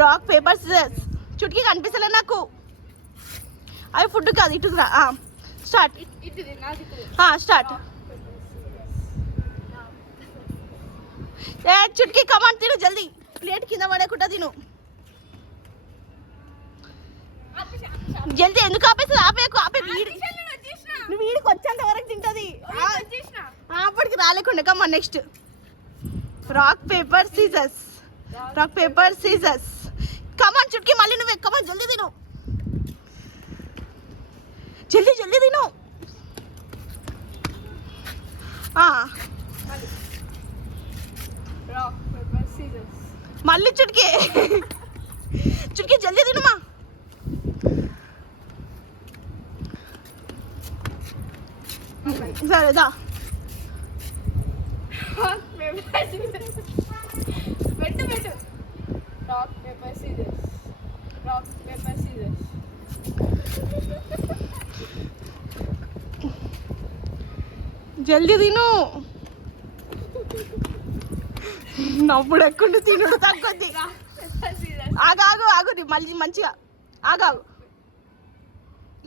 Rock paper scissors. Chutki కనిపిస్తలే నాకు. అవి ఫుడ్ కాదు, ఇటు స్టార్ట్. స్టార్ట్. ఏ చుట్కీ కమాన్ తిను జల్దీ, ప్లేట్ కింద పడేకుండా తిను జల్దీ. ఎందుకు ఆపేస్తుంది? ఆపేకు నువ్వు వీడికి వచ్చేంత వరకు తింటది, అప్పటికి రాలేకుండా. కమ్మా next. Rock paper scissors. Rock paper scissors. Come on Chutki, మళ్ళీ నువ్వే. కమాన్ జల్దీ తిను, జల్దీ జల్దీ తిను. మళ్ళీ చుట్కీ, చుట్కీ జల్దీ తినుమా. సరేదా. పెట్టు పెట్టు. Rock paper scissors. Rock paper scissors. జల్దీ తిను. నవ్వుడు ఎక్కువ, తినుడు తగ్గొద్ది. ఆగాగు ఆగు, మళ్ళీ మంచిగా ఆగాగు.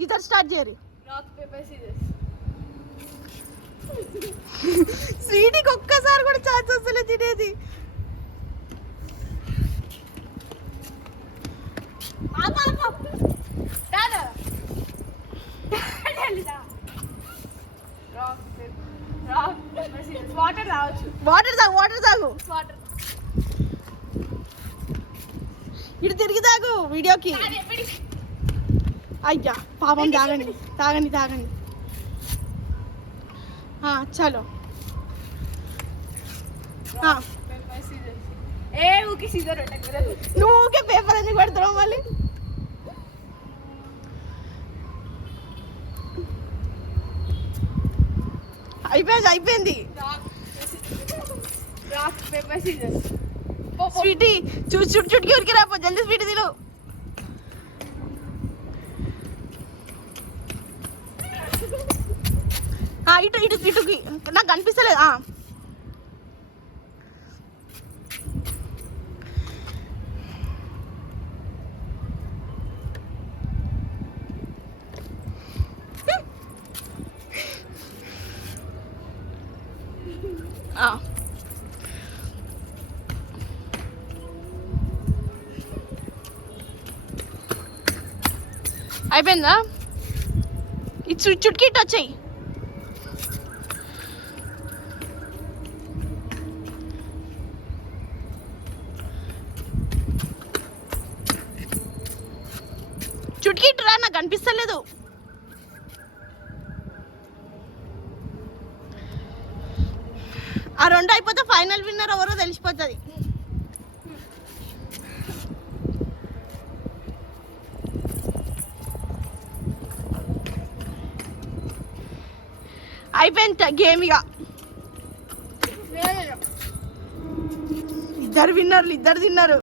ఇద్దరు స్టార్ట్ చేయరు. Rock paper scissors. స్వీటీకి ఒక్కసారి కూడా ఛాన్స్ వస్తలే తినేది. వాటర్ తాగొచ్చు. వాటర్ తాగు, వాటర్ తాగు. వాటర్ ఇటు తిరిగి తాగు వీడియోకి. అయ్యా పాపం, తాగండి తాగండి తాగండి. చలో. నువ్వు ఊకే పేపర్ ఎందుకు పెడతావు మళ్ళీ? అయిపోయింది అయిపోయింది. స్వీటీ చూసి చుట్టుకి ఉరికి రాపో, జల్దీ స్వీటీ తిను. ఇటు ఇటు ఇటుకి నాకు కనిపిస్తలేదు. అయిపోయిందా? ఇటు చుట్టుకి ఇటు వచ్చాయి. చుట్టుకి ఇటు రా, నాకు కనిపిస్తలేదు. ఆ రెండు అయిపోతే ఫైనల్ విన్నర్ ఎవరో తెలిసిపోతుంది. అయిపోయింది గేమ్. ఇక ఇద్దరు విన్నర్లు, ఇద్దరు తిన్నారు.